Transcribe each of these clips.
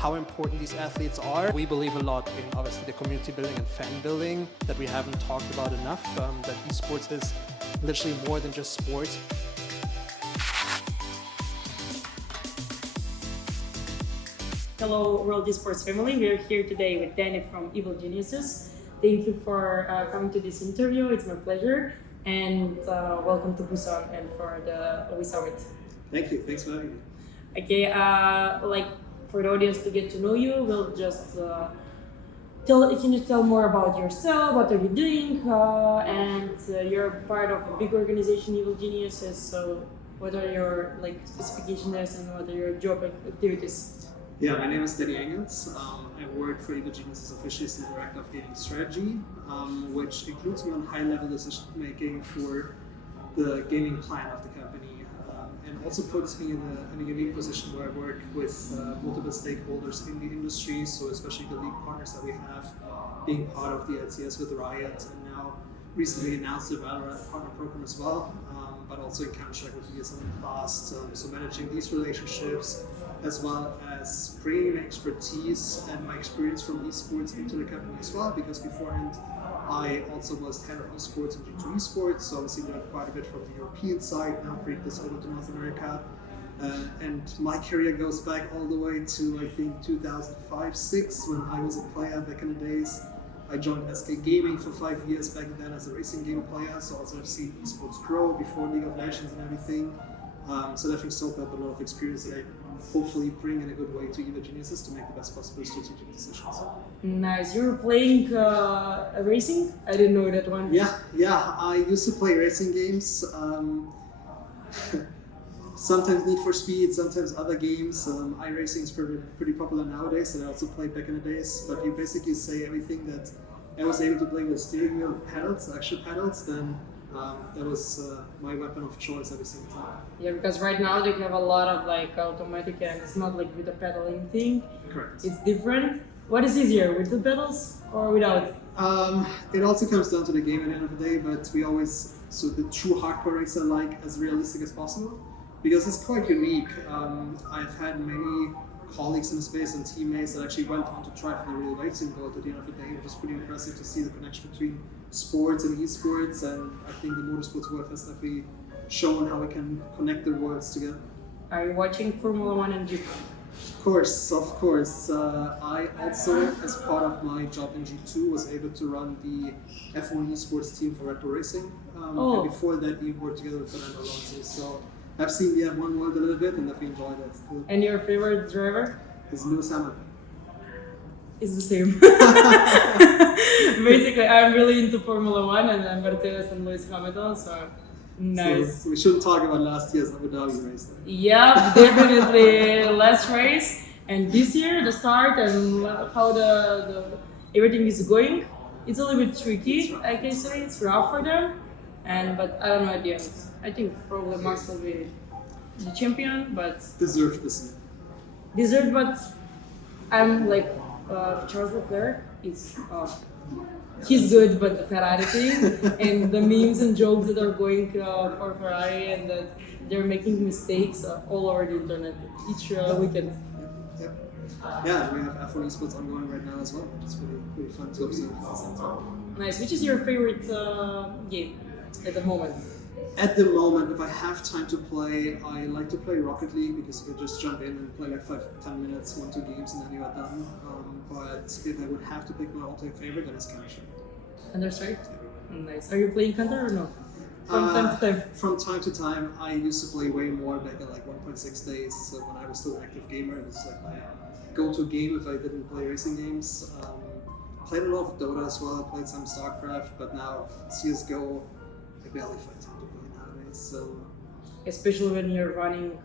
how important these athletes are. We believe a lot in obviously the community building and fan building that we haven't talked about enough, that esports is literally more than just sports. Hello WorldEsports family, we are here today with Danny from Evil Geniuses. Thank you for coming to this interview, it's my pleasure. And welcome to Busan and for the OE Summit. Thank you, thanks for having me. Okay, like for the audience to get to know you, we'll just can you tell more about yourself, what are you doing, and you're part of a big organization, Evil Geniuses, so what are your specifications and what are your job activities? Yeah, my name is Danny Engels. I work for Evil Geniuses officially as the Director of Gaming Strategy, which includes me on high-level decision making for the gaming plan of the company, and also puts me in a unique position where I work with multiple stakeholders in the industry, so especially the league partners that we have, being part of the LCS with Riot, and now recently announced the Valorant partner program as well, but also in Counter-Strike with IESF in the past, so managing these relationships as well as bringing expertise and my experience from esports into the company as well, because beforehand I also was head of esports and G2 Esports, so obviously learned quite a bit from the European side, now bring this over to North America. And my career goes back all the way to, I think, 2005-06, when I was a player back in the days. I joined SK Gaming for 5 years back then as a racing game player, so also I've seen esports grow before League of Legends and everything. So definitely soaked up a lot of experience that I hopefully bring in a good way to Evil Geniuses to make the best possible strategic decisions. Nice. You were playing racing? I didn't know that one. Yeah. I used to play racing games. Sometimes Need for Speed, sometimes other games. iRacing is pretty popular nowadays, and I also played back in the days. But you basically say everything that I was able to play with steering wheel and pedals, actual pedals, then that was my weapon of choice every single time. Yeah, because right now they have a lot of automatic, and it's not with the pedaling thing. Correct. It's different. What is easier, with the pedals or without? It also comes down to the game at the end of the day, but we always, so the true hardcore race I like as realistic as possible, because it's quite unique. I've had many colleagues in the space and teammates that actually went on to try for the real racing world at the end of the day, which is pretty impressive to see the connection between sports and esports, and I think the motorsports world has definitely shown how we can connect the worlds together. Are you watching Formula 1 and G2? Of course. I also, as part of my job in G2, was able to run the F1 esports team for Red Bull Racing. And before that, we worked together with Fernando Alonso. So I've seen the F1 world a little bit and definitely enjoyed it. And your favorite driver? It's Lewis Hamilton. It's the same. Basically, I'm really into Formula 1 and I'm Mercedes and Lewis Hamilton, so nice. So we shouldn't talk about last year's Abu Dhabi race then. Yeah, definitely last race. And this year, the start and how the everything is going, it's a little bit tricky, I can say. It's rough for them, but I don't know at the end. I think probably Max will be the champion, but deserved this year. Deserved, but I'm Charles Leclerc is he's good, but the Ferrari thing and the memes and jokes that are going for Ferrari and that they're making mistakes all over the internet each weekend. Yeah, we have F1 esports ongoing right now as well, which is pretty fun to observe at the same time. Nice. Which is your favorite game at the moment? At the moment, if I have time to play, I like to play Rocket League because you can just jump in and play 5-10 minutes, 1-2 games, and then you are done. But if I would have to pick my all-time favorite, then it's Counter-Strike. Counter-Strike? Nice. Are you playing Counter or no? From time to time? From time to time. I used to play way more back in 1.6 days, so when I was still an active gamer. It was my go-to game if I didn't play racing games. Played a lot of Dota as well, played some StarCraft, but now CSGO, I barely find time to play nowadays. So, especially when you're running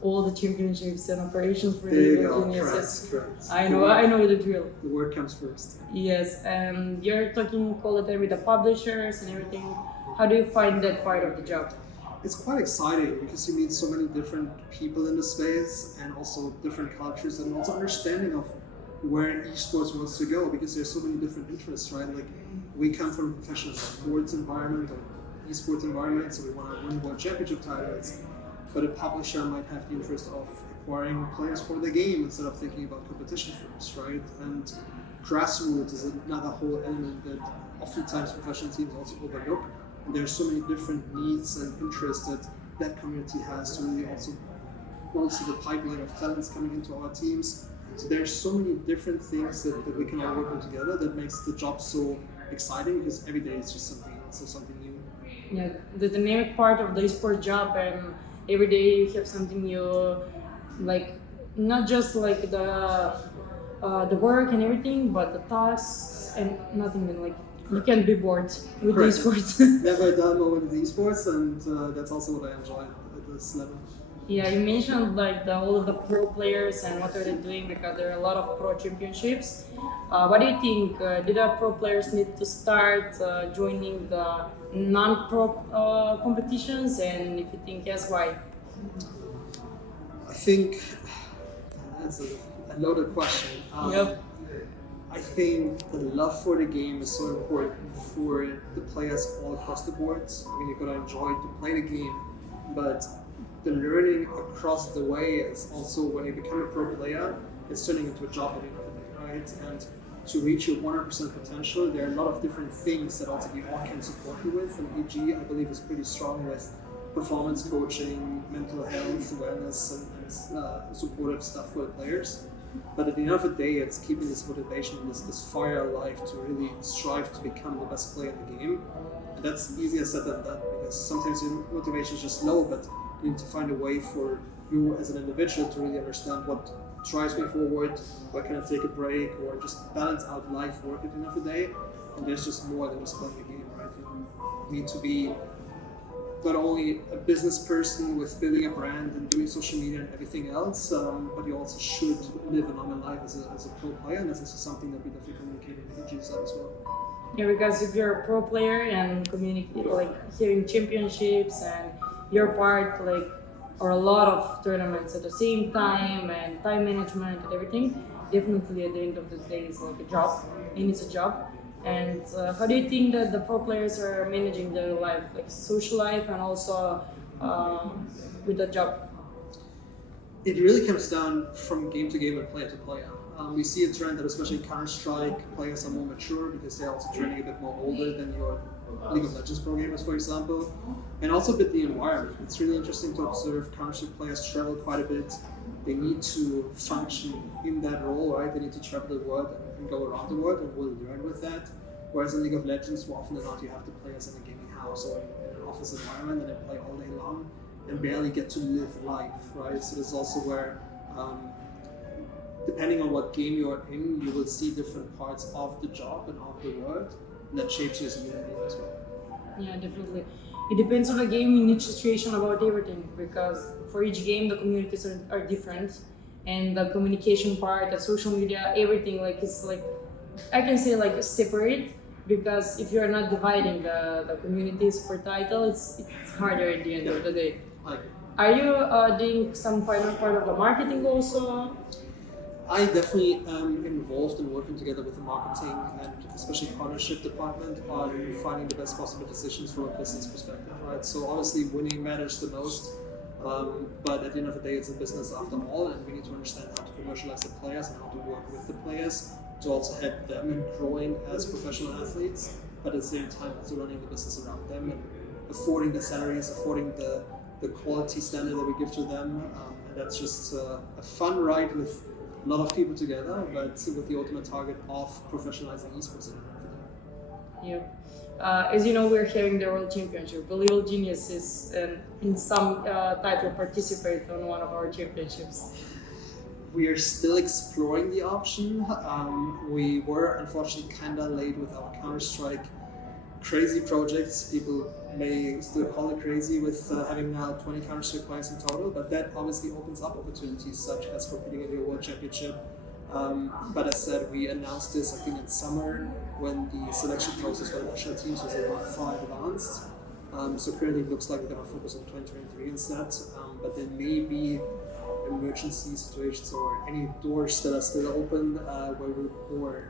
all the championships and operations for there you Evil go. Geniuses. Correct. I know the drill. The work comes first. Yes, and you're talking all the time with the publishers and everything. How do you find that part of the job? It's quite exciting because you meet so many different people in the space and also different cultures and also understanding of where esports wants to go, because there's so many different interests, right? We come from a professional sports environment or esports environment, so we want to win world championship titles. but a publisher might have the interest of acquiring players for the game instead of thinking about competition first, right? And grassroots is another whole element that oftentimes professional teams also overlook. And there's so many different needs and interests that that community has to really also bolster the pipeline of talents coming into our teams. So there's so many different things that we can all work on together that makes the job so exciting, because every day is just something else or something new. Yeah, the dynamic part of the esports job, and every day you have something new, like not just like the work and everything, but the tasks and nothing. Like you can't be bored with Correct. esports. Never a dull moment in esports, and that's also what I enjoy at this level. Yeah, you mentioned like all of the pro players and what are they doing, because there are a lot of pro championships. What do you think? Did the pro players need to start joining the non-pro competitions? And if you think yes, why? I think that's a loaded question. Yep. I think the love for the game is so important for the players all across the board. I mean, you've got to enjoy to play the game, but the learning across the way is also, when you become a pro player, it's turning into a job at the end of the day, right? And to reach your 100% potential, there are a lot of different things that also the org can support you with. And EG, I believe, is pretty strong with performance coaching, mental health awareness, and supportive stuff for the players. But at the end of the day, it's keeping this motivation, this fire alive to really strive to become the best player in the game. And that's easier said than done, because sometimes your motivation is just low, but you need to find a way for you as an individual to really understand what drives me forward, where can I take a break, or just balance out life, work at the end of the day. And there's just more than just playing a game, right? You need to be not only a business person with building a brand and doing social media and everything else, but you also should live a normal life as a pro player, and this is something that we definitely communicate in the EG side as well. Yeah, because if you're a pro player and communicate, like having championships and you're part or a lot of tournaments at the same time, and time management and everything, definitely at the end of the day it's like a job, and it's a job. And how do you think that the pro players are managing their life, like social life and also with the job? It really comes down from game to game and player to player. We see a trend that especially Counter-Strike players are more mature because they're also training a bit more older than your League of Legends pro gamers, for example. And also a bit the environment. It's really interesting to observe Counter-Strike players travel quite a bit. They need to function in that role, right? They need to travel the world and go around the world and will learn with that. Whereas in League of Legends, more often than not, you have to play as in a gaming house or in an office environment, and they play all day long and barely get to live life, right? So this is also where, depending on what game you're in, you will see different parts of the job and of the world, and that shapes you as a human being as well. Yeah, definitely. It depends on the game, in each situation, about everything, because for each game the communities are different, and the communication part, the social media, everything is I can say separate, because if you're not dividing the communities per title, it's harder at the end of the day. Are you doing some part of the marketing also? I definitely am involved in working together with the marketing and especially partnership department on finding the best possible decisions from a business perspective, right? So obviously winning matters the most, but at the end of the day it's a business after all, and we need to understand how to commercialize the players and how to work with the players to also help them in growing as professional athletes, but at the same time also running the business around them and affording the salaries, affording the quality standard that we give to them, and that's just a fun ride with a lot of people together, but with the ultimate target of professionalizing esports. Yeah. As you know, we're having the World Championship. Will Little Geniuses in some title participate on one of our championships? We are still exploring the option. We were unfortunately kind of late with our Counter-Strike crazy projects. People may still call it crazy with having now 20 Counter-Strike players in total, but that obviously opens up opportunities such as competing in the World Championship. But as said, we announced this I think in summer when the selection process for the national teams was a lot far advanced. So currently it looks like we're going to focus on 2023 instead, but there may be emergency situations or any doors that are still open where we're more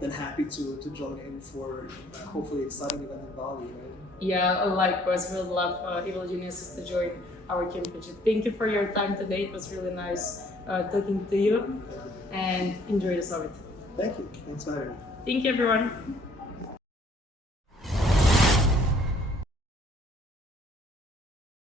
than happy to join in for hopefully exciting event in Bali, right? Yeah, likewise, we would love Evil Geniuses to join our championship. Thank you for your time today. It was really nice talking to you, and enjoy the summit. Thank you. Thanks for having me. Thank you, everyone.